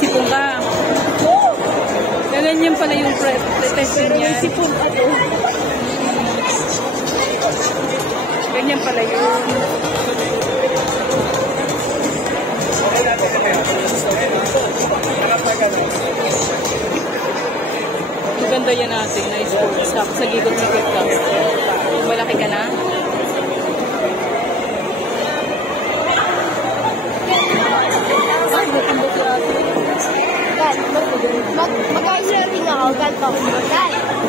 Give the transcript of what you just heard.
sipon ka. Ganyan pala yung pretesyon niya. May sipon ka to. Ganyan pala yun. Maganda yan natin na sports cup sa gigod ng quick cup. Malaki ka na? Mag-i-sharing ako, ganito.